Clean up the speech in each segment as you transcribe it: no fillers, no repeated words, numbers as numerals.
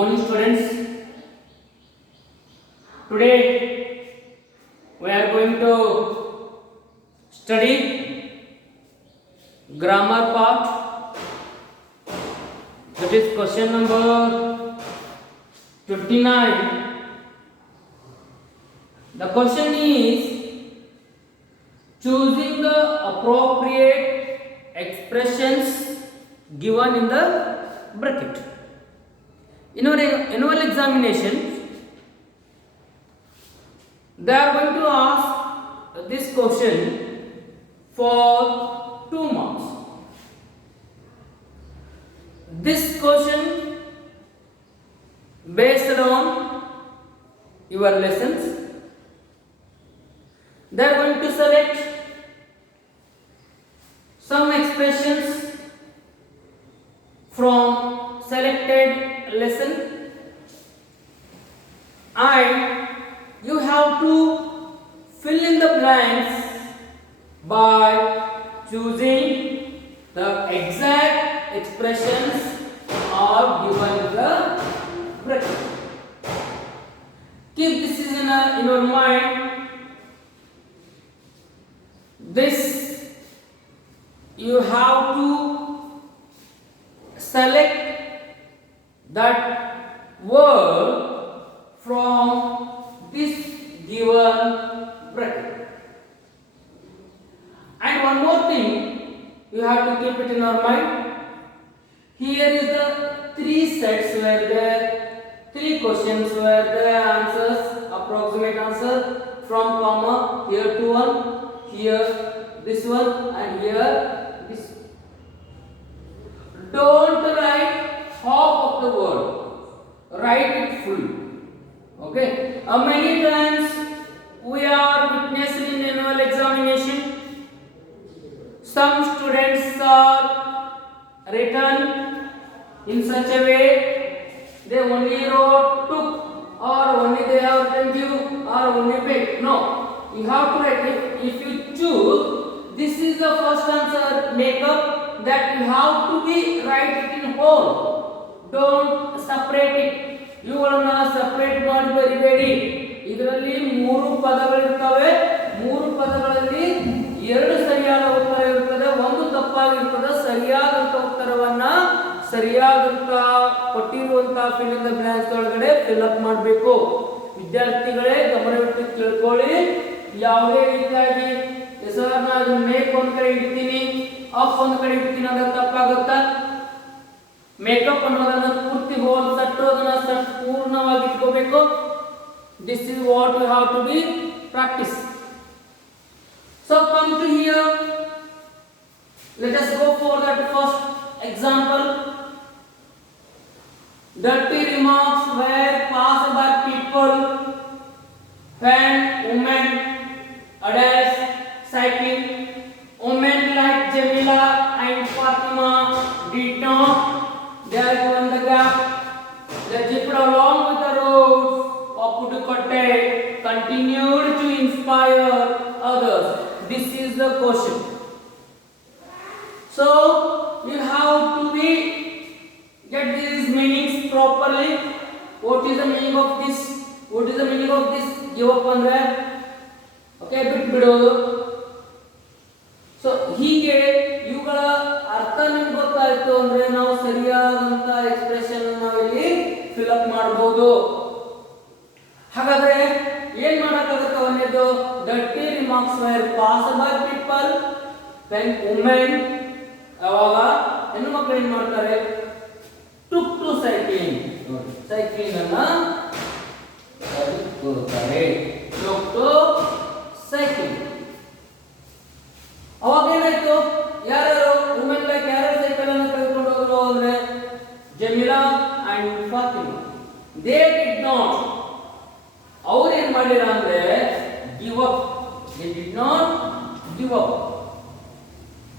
morning, students. Today we are going to study grammar part. That is question number 29. The question is choosing the appropriate expressions given in the bracket. In our annual examination, they are going to ask this question for 2 marks. This question based on your lessons. They are going to select some expressions from selected lesson, and you have to fill in the blanks by choosing the exact expressions are given in the bracket. Keep this in your mind. This you have to select that word from this given bracket. And one more thing you have to keep it in your mind. Here is the 3 sets were there, 3 questions were there, answers, approximate answer from comma, here to 1, here this one, and here this. Don't write half of the word, write it full. Okay, many times we are witnessing in annual examination, some students are written in such a way they only wrote took, or only they have written give, or only pick. No, you have to write it. If you choose this is the first answer, make up that you have to be write it in whole. Don't separate it. ಇವುಗಳನ್ನು ಸಪರೇಟ್ ಮಾಡಿ ಬರಿಬೇಡಿ. ಇದರಲ್ಲಿ 3 ಪದಗಳಿರುತ್ತವೆ. 3 ಪದಗಳಲ್ಲಿ 2 ಸರಿಯಾದ ಉತ್ತರ ಇರುತ್ತದೆ, 1 ತಪ್ಪಾಗಿರುತ್ತದೆ. ಸರಿಯಾದಂತ ಉತ್ತರವನ್ನ ಸರಿಯಾದಂತ ಕೊಟ್ಟಿರುವಂತ ಫಿಲ್ ಇನ್ ದ ಬ್ಲಾಂಕ್ಸ್ ಒಳಗಡೆ ಫಿಲ್ ಅಪ್ ಮಾಡಬೇಕು. ವಿದ್ಯಾರ್ಥಿಗಳೇ ಗಮನವಿಟ್ಟು ತಿಳ್ಕೊಳ್ಳಿ. ಯಾವುದೇ ರೀತಿಯಾಗಿ ಸರ್ ನಾನು ಮೇಕ್ ಒಂದು ಕಡೆ ಇಡ್ತೀನಿ, ಅಪ್ ಒಂದು ಕಡೆ ಇಡ್ತೀನಿ ಅಂದ್ರೆ ತಪ್ಪಾಗುತ್ತಾ? ಮೇಕಪ್ ಅನ್ನೋದನ್ನ ಪೂರ್ತಿ ಹೋಲ್ ಸಟ್ಟು ಅದನ್ನ ಸಟ್ ಪೂರ್ಣವಾಗಿ ಇಟ್ಕೋಬೇಕು. This is what you have to be practice. So come to here, let us go for that first example. Dirty remarks were passed by people when women adults cycling. Women like Jamila and Fatima did not. They are given the gap. They zipped along with the roads of Pudukkottai, continued to inspire others. This is the question. So you have to get these meanings properly. What is the meaning of this? What is the meaning of this? Give up on that. Okay, bit bidodu. So ಹೀಗೆ ಇವುಗಳ ಅರ್ಥ ನಿಮ್ಗೆ ಗೊತ್ತಾಯ್ತು ಅಂದ್ರೆ ನಾವು ಸರಿಯಾದಂತ expression ನಾವಿಲ್ಲಿ fill up ಮಾಡಬಹುದು. ಹಾಗಾದ್ರೆ ಏನ್ ಮಾಡಕ್ಕಾಗುತ್ತೆ? ಒಂದೇದು dirty remarks were passed by people when women, ಅವಾಗ ಹೆಣ್ಣು ಮಕ್ಕಳು ಏನ್ ಮಾಡ್ತಾರೆ? Took to cycling. ಸೈಕ್ಲಿಂಗ್ ಅನ್ನ ಕಲಿತ್ಕೊಳ್ತಾರೆ. Took to cycling. ಅವಾಗ ಏನಾಯ್ತು? ಯಾರು ವುಮೆನ್ ಲೈಕ್ ಯಾರು ಸೈಕಲ್ ಅನ್ನು ಕಳ್ಕೊಂಡು ಹೋದ್ರು ಅಂದ್ರೆ ಜಮೀಲಾ ಅಂಡ್ ಫಾತಿಮಾ. ದೇ ಡಿಡ್ ನಾಟ್, ಅವ್ರು ಏನ್ ಮಾಡಿರ ಅಂದ್ರೆ give up. They did not give up.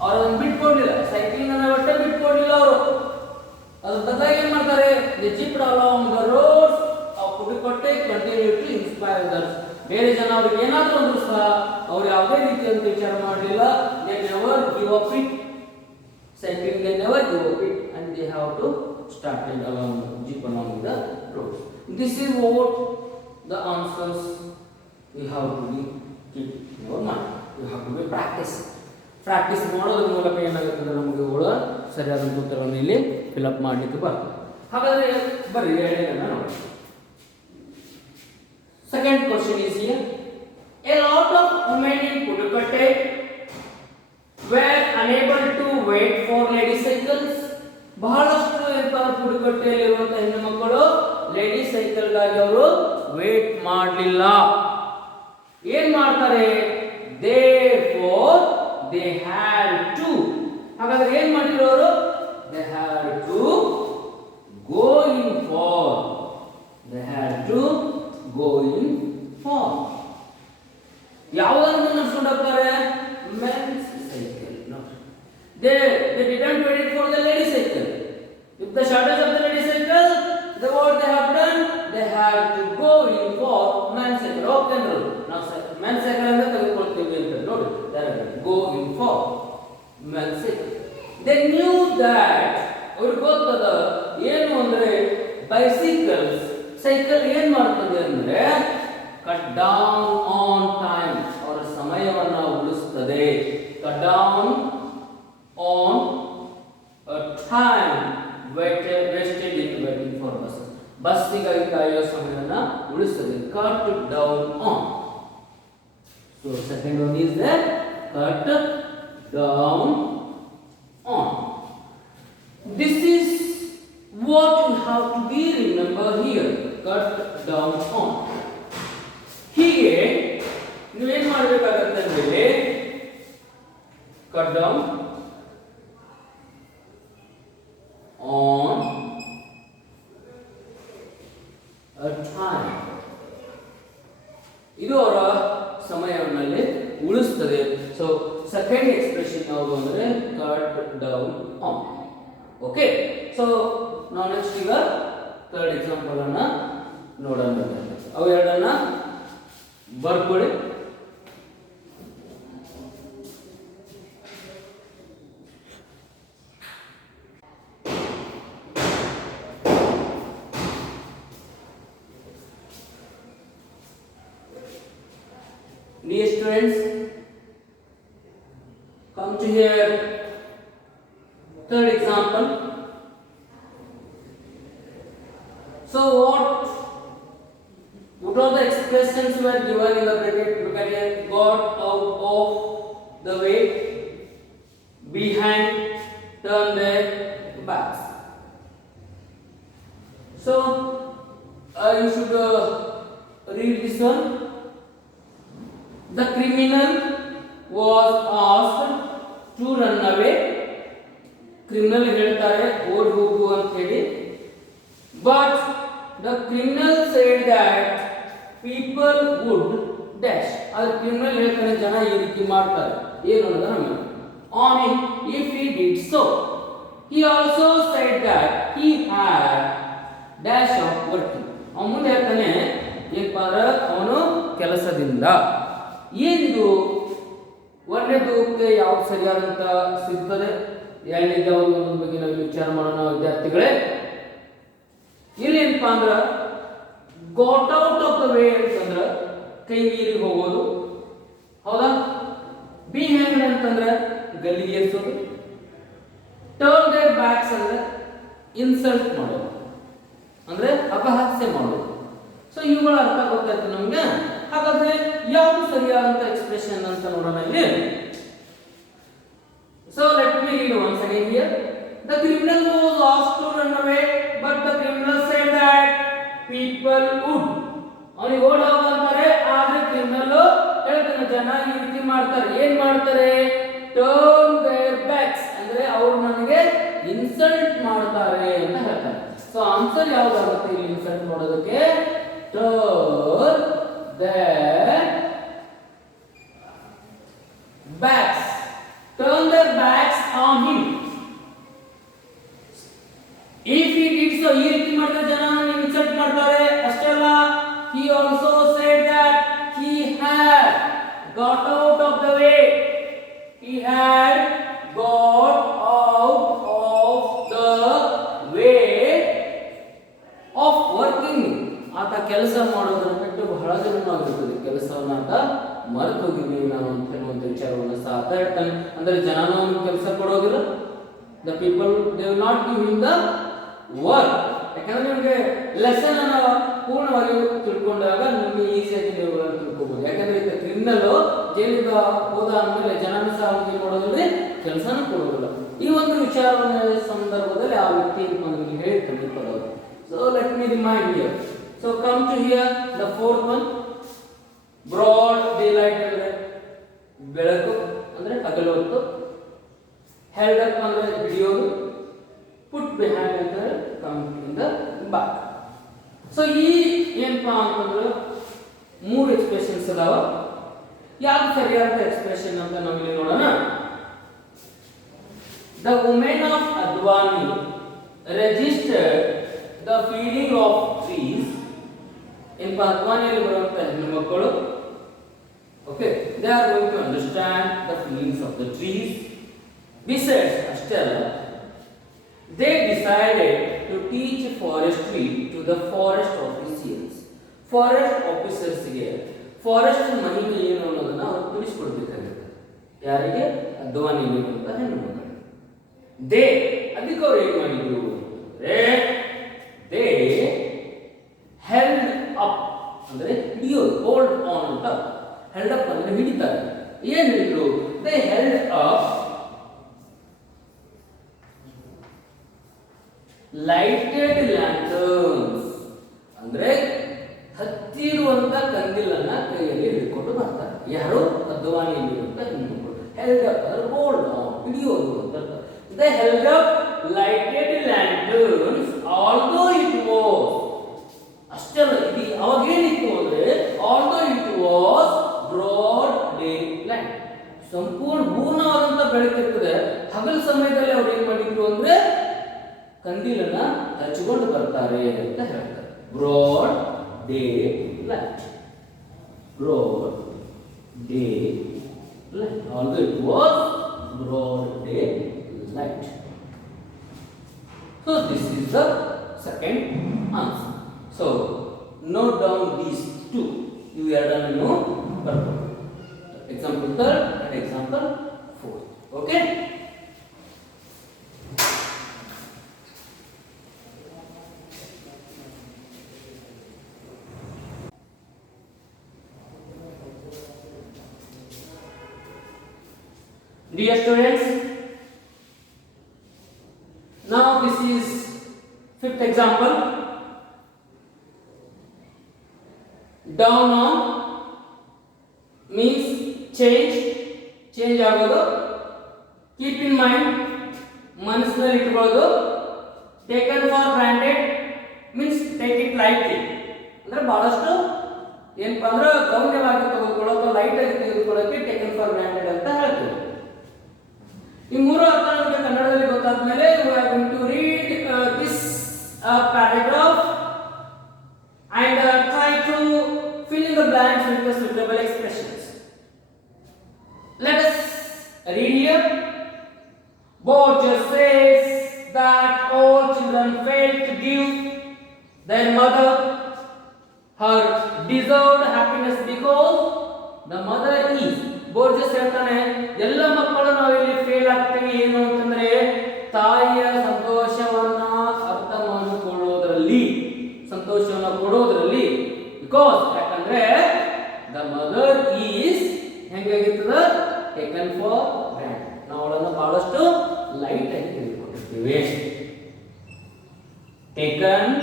ಅವ್ರು ಅದನ್ನ ಬಿಟ್ಕೊಡ್ಲಿಲ್ಲ, ಸೈಕ್ಲಿಂಗ್ ಅನ್ನ ಒಟ್ಟೆ ಬಿಟ್ಕೊಡ್ಲಿಲ್ಲ ಅವರು. ಅದ್ರ ಬದಲಾಗಿ ಏನ್ ಮಾಡ್ತಾರೆ? They zipped along the roads of Pudukkottai, continue to inspire others. ಬೇರೆ ಜನ ಅವ್ರಿಗೆ ಏನಾದರೂ ಅಂದ್ರೂ ಸಹ ಅವ್ರು ಯಾವುದೇ ರೀತಿಯಂತ ವಿಚಾರ ಮಾಡಲಿಲ್ಲ. They never give up it. Cycling they never give up it and they have to started along jeep along the road. This is what the answers you have to be keep in your mind. You have to be practice. Practice ಮಾಡೋದ್ರ ಮೂಲಕ ಏನಾಗುತ್ತದೆ ನಮಗೆ ಕೂಡ ಸರಿಯಾದಂಥ ಉತ್ತರವನ್ನು ಇಲ್ಲಿ ಫಿಲಪ್ ಮಾಡಲಿಕ್ಕೆ ಬರ್ತದೆ. ಹಾಗಾದರೆ ಬರ್ರಿ ಎರಡನೇದನ್ನ ನೋಡಿ. Second question is here. A lot of women in Pudukkottai were unable to wait for lady cycles. ಬಹಳಷ್ಟು ಏನಪ್ಪ ಪುಡುಕಟ್ಟೆಯಲ್ಲಿರುವಂತಹ ಹೆಣ್ಣು ಮಕ್ಕಳು ಲೇಡಿ ಸೈಕಲ್ಗಾಗಿ ಅವರು ವೇಟ್ ಮಾಡಲಿಲ್ಲ. ಏನ್ ಮಾಡ್ತಾರೆ? therefore they had to. ಹಾಗಾದ್ರೆ ಏನ್ ಮಾಡಿದ್ರು ಅವರು? they had to go in for. they had to go in for. ಯಾವುದನ್ನು ನಡೆಸ್ಕೊಂಡು ಹೋಗ್ತಾರೆ? men's cycle. No. They didn't wait for the lady cycle. If the shortage of the lady cycle, then what they have done? They have to go in for men's cycle. Okay, no. Now men's cycle ಅಂದ್ರೆ ತೆಗೆದುಕೊಳ್ತೀವಿ ಅಂತ ನೋಡಿ. Go in for men's cycle. They knew that ಅವ್ರಿಗೆ ಗೊತ್ತದ ಏನು ಅಂದ್ರೆ bicycles cycle ಏನ್ ಮಾಡ್ತದೆ ಅಂದ್ರೆ ಕಟ್ ಡೌನ್ ಆನ್ ಟೈಮ್, ಅವರ ಸಮಯವನ್ನು ಉಳಿಸುತ್ತದೆ. Cut down on time wasted in waiting for bus, ಬಸ್ಸಿಗಾಗಿ ಕಾಯುವ ಸಮಯವನ್ನು ಉಳಿಸುತ್ತದೆ. Cut down on. So second one is the cut down on. This is what you have to be remember here. Cut down on. ಹೀಗೆ ನೀವೇನ್ ಮಾಡಬೇಕಾಗತ್ತೆ ಅಂದ್ರೆ cut down on a time, ಇದು ಅವರ ಸಮಯವನ್ನು ಉಳಿಸ್ತದೆ. ಸೊ ಸೆಕೆಂಡ್ ಎಕ್ಸ್ಪ್ರೆಷನ್ ಯಾವುದು ಅಂದ್ರೆ cut down on. Okay, so ನಾವು ನೆಕ್ಸ್ಟ್ ಈಗ ಥರ್ಡ್ ಎಕ್ಸಾಂಪಲ್ ಅನ್ನ ನೋಡೋಣ. ಅವು ಎರಡನ್ನ ಬರ್ಕೊಳ್ಳಿ. Dear students, come to here. Third example. So what are the expressions were given in the bracket? Look at here. Got out of the way, behind, turn their backs. So you should read this one. The criminal was asked to run away. Criminal ಹೇಳ್ತಾರೆ ಓಡ್ ಹೋಗು ಅಂತ ಹೇಳಿ. But the criminal said that people would dash. ಆದ್ರೆ criminal ಹೇಳ್ತಾನೆ ಜನ ಈ ರೀತಿ ಮಾಡ್ತಾರೆ ಏನು ಅನ್ನೋದು ನಮಗೆ on it if he did so. He also said that he had dash of working. ಅವನು ಮುಂದೆ ಹೇಳ್ತಾನೆ ಏನಪ್ಪ ಅಂದ್ರೆ ಅವನು ಕೆಲಸದಿಂದ. ಏನಿದು ಒಂದನೇದಕ್ಕೆ ಯಾವ್ದು ಸರಿಯಾದಂತ ಸಿಗ್ತದೆ, ಎರಡನೇದು ಬಗ್ಗೆ ನಾವು ವಿಚಾರ ಮಾಡೋಣ ವಿದ್ಯಾರ್ಥಿಗಳೇ. ಇಲ್ಲಿ ಏನಪ್ಪಾ ಅಂದ್ರೆ got out of the way ಅಂತಂದ್ರೆ ಕೈ ಮೀರಿ ಹೋಗೋದು, ಹೌದಾ? ಬಿಹೈಂಡ್ ಅಂತಂದ್ರೆ ಗಲ್ಲಿಗೆ ಏರಿಸೋದು. ಟರ್ನ್ ದೇರ್ ಬ್ಯಾಕ್ಸ್ ಅಂದ್ರೆ ಇನ್ಸಲ್ಟ್ ಮಾಡೋದು, ಅಂದ್ರೆ ಅಪಹಾಸ್ಯ ಮಾಡೋದು. ಸೊ ಇವುಗಳ ಅರ್ಥ ಗೊತ್ತಾಯ್ತು ನಮ್ಗೆ. ಹಾಗಾದ್ರೆ ಯಾವುದು ಸರಿಯಾದಂತ ಎಕ್ಸ್ಪ್ರೆಷನ್ ಅಂತ ನೋಡೋಣ ಇಲ್ಲಿ. So let me read once again here. The criminal was asked to run away, but the criminal said that people would. ಅವನಿಗೆ ಓಡ್ ಹೋಗು ಅಂತಾರೆ, ಆದ್ರೆ ಕ್ರಿಮಿನಲ್ ಹೇಳ್ತಾನೆ ಜನ ಈ ರೀತಿ ಮಾಡ್ತಾರೆ. ಏನ್ ಮಾಡ್ತಾರೆ? ಟರ್ನ್ ದೇರ್ ಬ್ಯಾಕ್ಸ್ ಅಂದ್ರೆ ಅವ್ರು ನನಗೆ ಇನ್ಸಲ್ಟ್ ಮಾಡ್ತಾರೆ ಅಂತ ಹೇಳ್ತಾರೆ. ಸೊ ಆನ್ಸರ್ ಯಾವ್ದಾಗುತ್ತೆ ಇಲ್ಲಿ ಇನ್ಸಲ್ಟ್ ಮಾಡೋದಕ್ಕೆ? Turn their backs. Turn their backs on him. If he did so, ಈ ರೀತಿ ಮಾಡಿದ್ರೆ ಜನ ಇನ್ಸಲ್ಟ್ ಮಾಡ್ತಾರೆ. ಅಷ್ಟೇ ಅಲ್ಲ, he also said that he had got out of the way. He had got out of the way ಜನನು ಆಗಿರ್ತದೆ, ಕೆಲಸವನ್ನ ಆತ ಮರೆತು ಹೋಗಿದ್ದೀನಿ ನಾನು ಅಂತ ಹೇಳುವಂತ ವಿಚಾರವನ್ನು ಸಹ ಆತ ಹೇಳ್ತಾನೆ. ಅಂದ್ರೆ ಜನನು ಅವನಿಗೆ ಕೆಲಸ ಕೊಡೋದಿಲ್ಲ. The people they will not give him the work. ಯಾಕಂದ್ರೆ ನಿಮಗೆ ಲೆಸನ್ ಅನ್ನ ಪೂರ್ಣವಾಗಿ ತಿಳ್ಕೊಂಡಾಗ ನಿಮಗೆ ಈಸಿಯಾಗಿ ನೀವು ತಿಳ್ಕೊಬಹುದು. ಯಾಕಂದ್ರೆ ಈಗ ಕ್ರಿಮಿನಲ್ ಜೈಲಿಗೆ ಹೋದ ಅಂದ್ಮೇಲೆ ಜನನು ಸಹ ಅವನಿಗೆ ಕೊಡೋದಿಲ್ಲ, ಕೆಲಸನೂ ಕೊಡೋದಿಲ್ಲ. ಈ ಒಂದು ವಿಚಾರವನ್ನ ಸಂದರ್ಭದಲ್ಲಿ ಆ ವ್ಯಕ್ತಿ ನಿಮಗೆ ಹೇಳ್ತಾನೆ ಪದವು. So let me remind here. So come to here the fourth one, broad daylight ಅಂದ್ರೆ ಬೆಳಕು ಅಂದ್ರೆ ಹಗಲು ಹೊತ್ತು, ಹೆಲ್ಡ್ ಅಪ್ ಅಂದ್ರೆ ಹಿಡಿಯೋದು, ಪುಟ್ ಬಿಹೈಂಡ್ ಅಂದ್ರೆ come in the back. So ಈ ಏನಪ್ಪಾ ಅಂತಂದ್ರೆ ಮೂರು ಎಕ್ಸ್ಪ್ರೆಷನ್ಸ್ ಅದಾವ. ಯಾವ್ದು ಸರಿಯಾದ ಎಕ್ಸ್ಪ್ರೆಷನ್ ಅಂತ ನಾವಿಲ್ಲಿ ನೋಡೋಣ. The women of Advani registered the feeling of trees. In Advani ಬರುವಂತ ಹೆಣ್ಣುಮಕ್ಕಳು, okay, they are going to understand the feelings of the trees. Besides, ಅಷ್ಟೇ ಅಲ್ಲ, they decided to teach forestry to the forest officials. Forest officers ಗೆ ಫಾರೆಸ್ಟ್ ಮಹಿಮೆ ಏನು ಅನ್ನೋದನ್ನ ಅವರು ತಿಳಿಸಿಕೊಡ್ಬೇಕಾಗುತ್ತೆ. ಯಾರಿಗೆ? ಅದ್ವಾನಿ ಅಂತ ಹೆಣ್ಣುಮಕ್ಕಳು. ದೇ ಅದಕ್ಕೆ ಅವ್ರು ಏನು ಮಾಡಿದ್ರು ಅಂದ್ರೆ ದೇ ಹೆಲ್ಡ್ ಅಪ್ ಅಂದ್ರೆ ಹಿಡಿಯೋದು, ಹೋಲ್ಡ್ ಆನ್ ಅಂತ. ಹೆಲ್ಡ್ ಅಪ್ ಅಂದ್ರೆ ಹಿಡಿತಾರೆ. ಏನ್ ಹಿಡಿದ್ರು? ದೇ ಹೆಲ್ಡ್ ಅಪ್ ಲೈಟೆಡ್ ಲ್ಯಾಂಟರ್ನ್ಸ್ ಅಂದ್ರೆ ಹತ್ತಿರುವಂತ ಕಂದಿಲನ್ನ ಕೈಯಲ್ಲಿ ಹಿಡ್ಕೊಂಡು ಬರ್ತಾರೆ. ಯಾರು? ಅದ್ವಾನಿ ಅಂತ ಹೆಣ್ಣುಮಕ್ಕಳು. ಹೆಲ್ಡ್ ಅಪ್ ಅಂದ್ರೆ ಹೋಲ್ಡ್ ಆನ್, ಹಿಡಿಯೋದು ಅಂತ. They held up lighted lanterns although it was, ಅಷ್ಟೇ ಇದು ಅವಾಗೇನಿತ್ತು ಅಂದ್ರೆ although it was broad daylight, ಪೂರ್ಣವಾದಂತ ಬೆಳಕಿರ್ತದೆ. ಹಗಲು ಸಮಯದಲ್ಲಿ ಅವ್ರು ಏನ್ ಮಾಡಿದ್ರು ಅಂದ್ರೆ ಕಂದೀಲನ್ನ ಹಚ್ಚಿಕೊಂಡು ಬರ್ತಾರೆ ಅಂತ ಹೇಳ್ತಾರೆ. Broad daylight, broad daylight, although it was broad day light. So this is the second answer. So note down these two. You are done know purpose. Example third and example fourth. Okay. Dear students, now this is fifth example. Down on means change ಆಗೋದು. Keep in mind ಮನಸ್ಸಿನಲ್ಲಿ ಇಟ್ಕೊಳ್ಳೋದು. Taken for granted means take it lightly ಅಂದ್ರೆ ಬಹಳಷ್ಟು ಏನಪ್ಪಾ ಅಂದ್ರೆ ಗೌಣ್ಯವಾಗಿ ತೆಗೆದುಕೊಳ್ಳೋದು, ಲೈಟ್ ಆಗಿ ತೆಗೆದುಕೊಳ್ಳೋಕೆ ಟೇಕನ್ ಫಾರ್ ಗ್ರಾಂಟೆಡ್ ಅಂತ ಹೇಳ್ತೀವಿ. ಈ ಮೂರು ಅರ್ಥ ನಮಗೆ ಕನ್ನಡದಲ್ಲಿ ಗೊತ್ತಾದ್ಮೇಲೆ we are going to read this paragraph and try to fill in the blanks with the suitable expressions. Let us read here. Borges says that all children fail to give their mother her deserved happiness because the mother is. Borges ಹೇಳ್ತಾನೆ ಎಲ್ಲ ಮಕ್ಕಳು ನಾವಿಲ್ಲಿ ಫೇಲ್ ಆಗ್ತೀವಿ ಏನು ಅಂತಂದ್ರೆ ತಾಯಿಯ ಸಂತೋಷವನ್ನ ಅರ್ಥ ಮಾಡಿಕೊಳ್ಳೋದ್ರಲ್ಲಿ, ಸಂತೋಷವನ್ನ ಕೊಡೋದ್ರಲ್ಲಿ. ಬಿಕಾಸ್ ಯಾಕಂದ್ರೆ ದ ಮದರ್ ಈಸ್ ಹೆಂಗಾಗಿರ್ತದ ಟೇಕನ್ ಫಾರ್ ಗ್ರಾಂಟೆಡ್. ನಾವು ಅವಳನ್ನು ಬಹಳಷ್ಟು ಲೈಟ್ ಆಗಿ ತೆಗೆದುಕೊಂಡಿರ್ತೀವಿ. Taken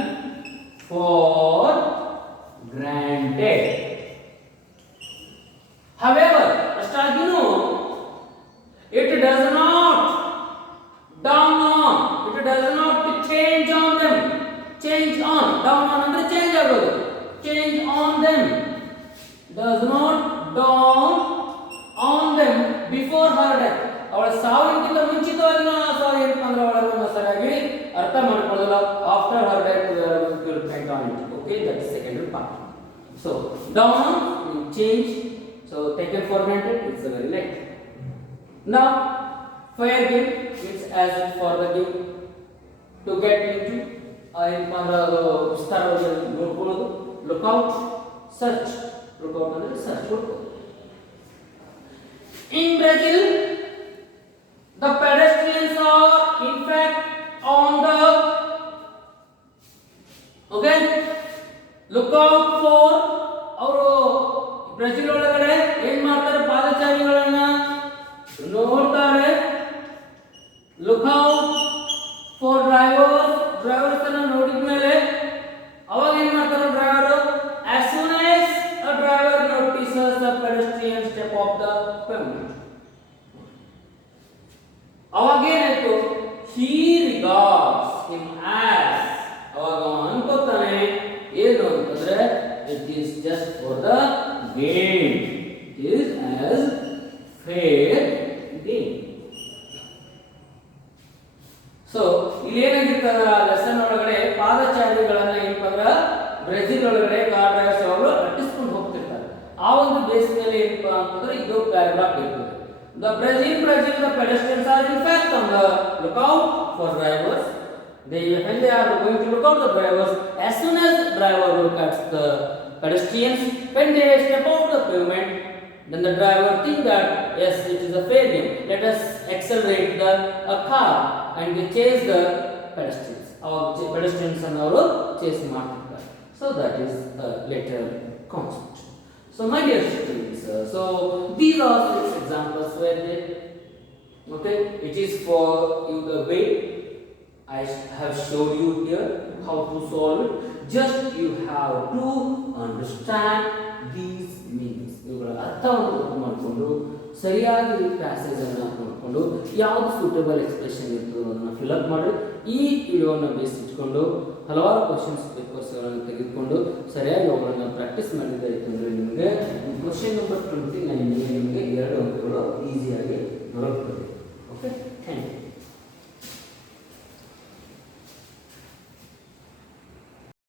for granted. However, ಅಷ್ಟಾಗಿನೂ it does not down on, it does not change on them. Change on, down on ಅಂದ್ರೆ change ಆಗೋದು. Change on them does not dawn on them before her death. ಅವಳ ಸಾವಿಗಿಂತ ಮುಂಚಿತವಾಗಿ ನಾವು ಸಾವು ಏನಪ್ಪ ಅಂದ್ರೆ ಅವಳನ್ನು ಸರಿಯಾಗಿ ಅರ್ಥ ಮಾಡ್ಕೊಳ್ಳೋದಿಲ್ಲ. After her death we are going to reflect on it. Okay, that is second part. So down on change. So taken for granted, it's a very light. Now fair game means as in for the game. To get into ಏನಪ್ಪ ಅಂದ್ರೆ ವಿಸ್ತಾರವಾಗಿ ನೋಡ್ಕೊಳ್ಳೋದು. Look out, search lookout ಅಂದ್ರೆ ಸರ್ಚ್ ಹುಡುಕು. In Brazil, the pedestrians are in fact on the lookout for ಅವರು ಬ್ರೆಜಿಲ್ ಒಳಗಡೆ ಏನ್ ಮಾಡ್ತಾರೆ, ಪಾದಚಾರಿಗಳನ್ನ ನೋಡ್ತಾರೆ. ಲುಕ್ಔಟ್ ಫಾರ್ ಡ್ರೈವರ್ಸ್ ಅನ್ನ ನೋಡಿದ ಮೇಲೆ ಅವಾಗ ಏನ್ ಮಾಡ್ತಾರೆ driver, as soon as a driver notices the pedestrian step off the pavement, ಅವಾಗ ಏನಾಯ್ತು, he regards him as, ಅವಾಗ ಅನ್ಕೋತಾನೆ ಏನು ಅಂತಂದ್ರೆ it is just for the game, it is as fair game. So ಇಲ್ಲಿ ಏನಾಗಿರ್ತದ ಲೆಸನ್ ಒಳಗಡೆ ಪಾದಚಾರಿಗಳನ್ನ ಏನಪ್ಪ ಅಂದ್ರ ಬ್ರೆಜಿಲ್ ಒಳಗಡೆ ಕಾರ್ ಡ್ರೈವರ್ಸ್ ಅವರು ಅಟ್ಟಿಸ್ಕೊಂಡು ಹೋಗ್ತಿರ್ತಾರೆ. ಆ ಒಂದು ಬೇಸ್ ಮೇಲೆ ಏನಪ್ಪ ಅಂತಂದ್ರೆ ಇದು ಪ್ಯಾರಾಗ್ರಾಫ್ ಇರ್ತದೆ. The Brazil, the pedestrians are in fact on the lookout for drivers. When they are going to look out the drivers, as soon as the driver looks at the pedestrians, when they step out the pavement, then the driver think that yes, it is a fair game. Let us accelerate the car and they chase the pedestrians. Our pedestrians and our chase ಮಾಡ್ತಿರ್ತಾರೆ. So that is a lateral concept. So my dear students, so these are 6 examples where they, okay, it is for you the way I have showed you here how to solve it. Just you have to understand these meanings. ಇವುಗಳ ಅರ್ಥವನ್ನು ಮಾಡಿಕೊಂಡು ಸರಿಯಾಗಿ ಪ್ಯಾಸೇಜ್ ಅನ್ನು ನೋಡಿಕೊಂಡು ಯಾವುದು suitable expression ಇರ್ತದೋ ಅದನ್ನು ಫಿಲ್ಅಪ್ ಮಾಡಿ ಈ ವಿಡಿಯೋವನ್ನು ಬೇಸ್ ಇಟ್ಕೊಂಡು ಹಲವಾರು ಕ್ವಶನ್ಸ್ ಪೇಪರ್ಸ್ಗಳನ್ನು ತೆಗೆದುಕೊಂಡು ಸರಿಯಾಗಿ ಅವುಗಳನ್ನು ಪ್ರಾಕ್ಟೀಸ್ ಮಾಡಿದ್ದಾಯಿತು ಅಂದರೆ ನಿಮಗೆ ಕ್ವಶನ್ ನಂಬರ್ 29 ನಿಮಗೆ 2 ಅಂಕಗಳು ಈಸಿಯಾಗಿ